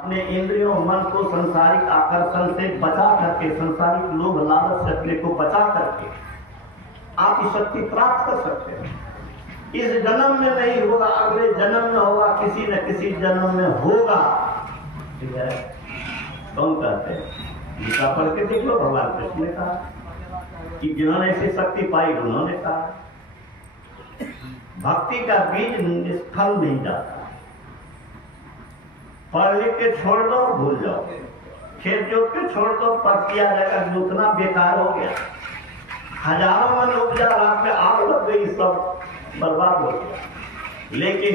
अपने इंद्रियों मन को संसारिक आकर्षण से बचा करके, संसारिक लोभ लालच से अपने को बचा करके आप इस शक्ति प्राप्त कर सकते हैं। इस जन्म में नहीं होगा, अगले जन्म में होगा, किसी न किसी जन्म में होगा। ठीक है, कौन कहते हैं? गीता पढ़ के देख लो, भगवान कृष्ण ने कहा कि जिन्होंने ऐसी शक्ति पाई उन्होंने कहा भक्ति का बीज निष्फल नहीं जाता। पढ़ लिख के छोड़ दो, भूल जाओ, खेत जोत के छोड़ दो, पढ़ किया जाएगा, जोतना बेकार हो गया। हजारों मन उपजा, रात में आग लग गई, सब बर्बाद हो गया। लेकिन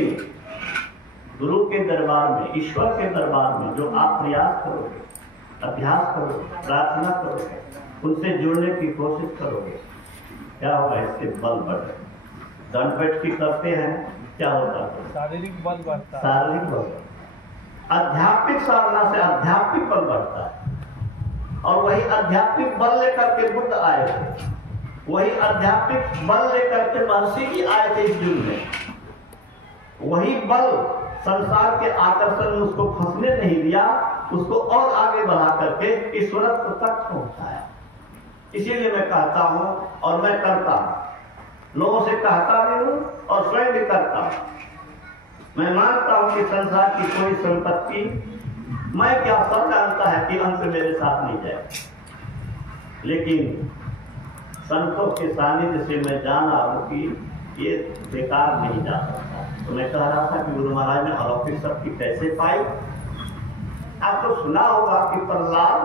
गुरु के दरबार में, ईश्वर के दरबार में जो आप प्रयास करोगे, अभ्यास करोगे, प्रार्थना करोगे, उनसे जुड़ने की कोशिश करोगे, क्या होगा? इससे बल बढ़े। दंड बैठकी करते हैं, क्या होता है? शारीरिक बल बढ़ता है। शारीरिक बल, आध्यात्मिक साधना से आध्यात्मिक बल बढ़ता है। और वही आध्यात्मिक बल लेकर के बुद्ध आए थे, वही आध्यात्मिक बल लेकर के महर्षि भी आए थे इस युग में। वही बल संसार के आकर्षण में उसको फंसने नहीं दिया, उसको और आगे बढ़ा करके ईश्वरत्व तक पहुंचाया। इसीलिए मैं कहता हूं और मैं करता हूं, लोगों से कहता भी हूं और स्वयं भी करता हूं। मैं मानता हूं कि संसार की कोई संपत्ति, मैं क्या सब जानता है कि अंत मेरे साथ नहीं जाए, लेकिन संतों के सानिध्य से मैं जाना हूं कि ये बेकार नहीं जा सकता। तो मैं कह रहा था कि गुरु महाराज ने अलौकिक शक्ति कैसे पाई। आपको सुना होगा कि प्रहलाद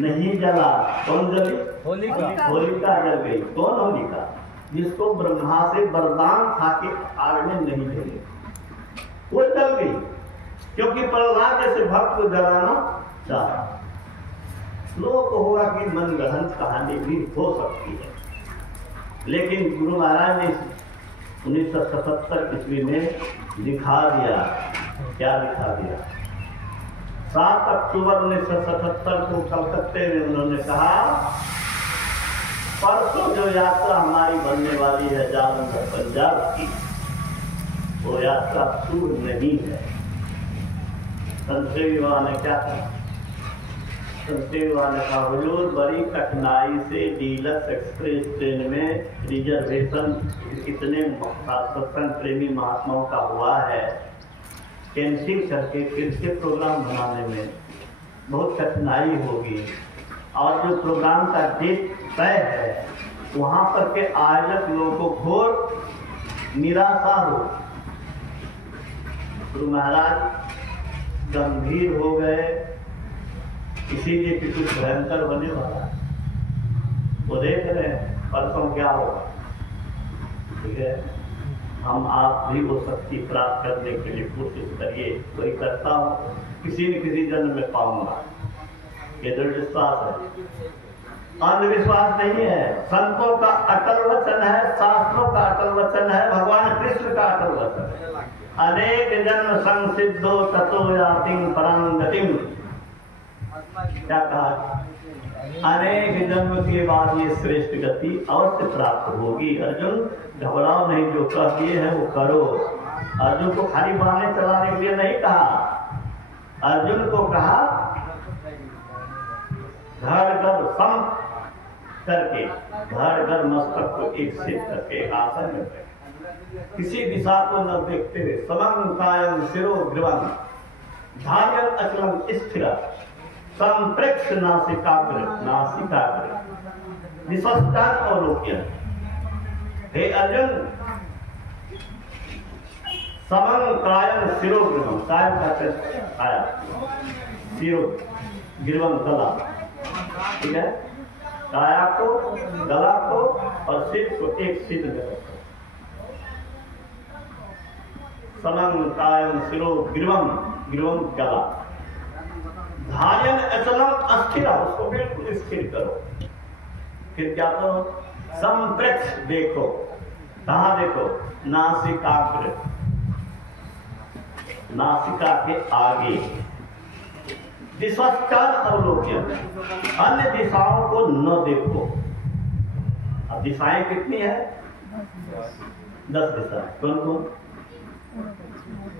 नहीं जला, कौन जली? होलिका जल गई। कौन होलिका? जिसको ब्रह्मा से वरदान था कि आग में नहीं जले, वो जल गई, क्योंकि प्रहलाद जैसे भक्त को जलाना चाहा। लोगों को होगा कि मनगढ़ंत कहानी भी हो सकती है, लेकिन गुरु महाराज ने 1977 ईस्वी में दिखा दिया। क्या दिखा दिया? 7 अक्टूबर 1977 को कलकत्ते में उन्होंने कहा, परसों जो यात्रा हमारी बनने वाली है जालंधर पंजाब की, वो यात्रा शुभ नहीं है। संत विवाह ने क्या कहा? संत विवाह ने कहा, हुजूर बड़ी कठिनाई से डीलक्स एक्सप्रेस ट्रेन में रिजर्वेशन इतने सत्संग प्रेमी महात्माओं का हुआ है, कैंसिल करके फिर से प्रोग्राम बनाने में बहुत कठिनाई होगी, और जो प्रोग्राम का डेट तय है वहां पर के आयोजक लोगों को घोर निराशा हो। गुरु महाराज गंभीर हो गए, इसीलिए कि कुछ भयंकर होने वाला है। वो देख रहे हैं परसों क्या होगा। ठीक है, हम आप भी वो शक्ति प्राप्त करने के लिए कोशिश करिए। वही करता हूँ, किसी न किसी जन्म में पाऊंगा, ये दृढ़ विश्वास है, अंधविश्वास नहीं है। संतों का अटल वचन है, शास्त्रों का अटल वचन है, भगवान कृष्ण का अटल वचन है। अनेक जन्म संसिद्धो ततो याति परम गतिम। क्या कहा? अनेक जन्म के बाद ये श्रेष्ठ गति अवश्य प्राप्त होगी। अर्जुन घबराओ नहीं, जो कह दिए हैं वो करो। अर्जुन को खाली बहाने चलाने के लिए नहीं कहा, अर्जुन को कहा धड़ कर सम करके, धड़ कर मस्तक को एक सिर करके आसन में बैठ, किसी दिशा को न देखते हुए, समं कायं शिरो ग्रीवं धार्यं अचलं स्थिर संप्रेक्ष नासिकाग्र निस्वस्तान अवलोक्य। हे अर्जुन, समं कायं शिरो ग्रीवं, कायं का काया, शिरो ग्रीवं गला। ठीक है, काया को, गला को और सिर को एक सिद्ध में रखो। समं कायं शिरो ग्रीवं, ग्रीवं गला, धार्यं अचलं अस्थिर, उसको बिल्कुल स्थिर करो। फिर क्या करो? संप्रेक्ष देखो। कहाँ देखो? नासिकाग्र, नासिका के आगे। दिशाचार अवलोकन, अन्य दिशाओं को न देखो। अब दिशाएं कितनी है? 10 दिशाएं। कौन कौन?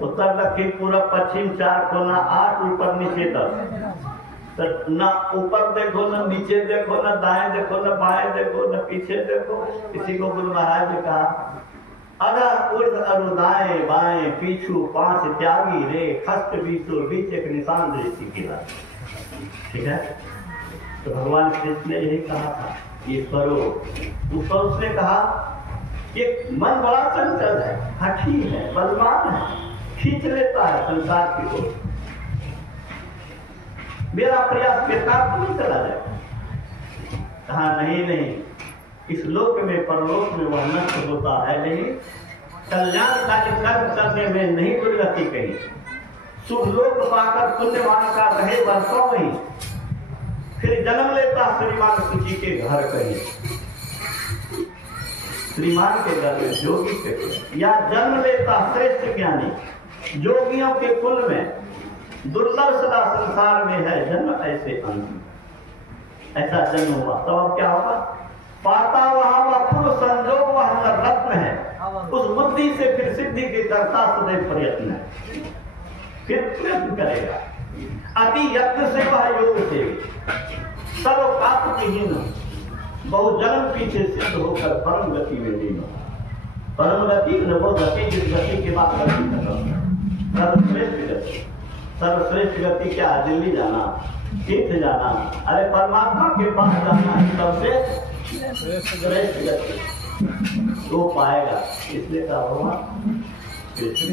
उत्तर दक्षिण पूर्व पश्चिम 4 कोना 8 ऊपर नीचे तक। तो ना ऊपर देखो ना नीचे देखो ना दाएं देखो ना बाएं देखो ना पीछे देखो। किसी को गुरु महाराज ने कहा अगर ऊर्ध अरुदाएं बाएं पीछू 5 त्यागी रे खस्त बीचो बीच एक निशान दृष्टि की बात। ठीक है, तो भगवान कृष्ण ने यही कहा था ये करो। ऊपर उसने कहा कि मन बड़ा चंचल है, हठी है, बलवान है, खींच लेता है संसार की ओर, मेरा प्रयास बेकार तो नहीं चला जाए। कहा नहीं नहीं, इस लोक में परलोक में वह नष्ट होता है नहीं, कल्याणकारी कर्म करने में नहीं दुर्गति कही। शुभ लोक पाकर पुण्यवान का रहे वर्षों में, फिर जन्म लेता श्रीमान किसी के घर कहीं, श्रीमान के घर में जोगी के, या जन्म लेता श्रेष्ठ ज्ञानी जोगियों के कुल में। दुर्लभ सदा संसार में है जन्म ऐसे अंतिम। ऐसा जन्म हुआ तो अब क्या होगा? पाता वह पूर्व संजोग वह रत्न है, उस बुद्धि से फिर सिद्धि के करता सदैव प्रयत्न है, फिर प्रयत्न करेगा। अति यत्न से वह योग से सर्वकात्महीन बहु जन्म पीछे सिद्ध होकर परम गति में लीन। परम गति वो गति जिस गति की बात सर्वश्रेष्ठ गति। सर्वश्रेष्ठ गति क्या? दिल्ली जाना, तीर्थ जाना, अरे परमात्मा के पास जाना है सबसे श्रेष्ठ गति। वो पाएगा, इसलिए कहा भगवान कृष्ण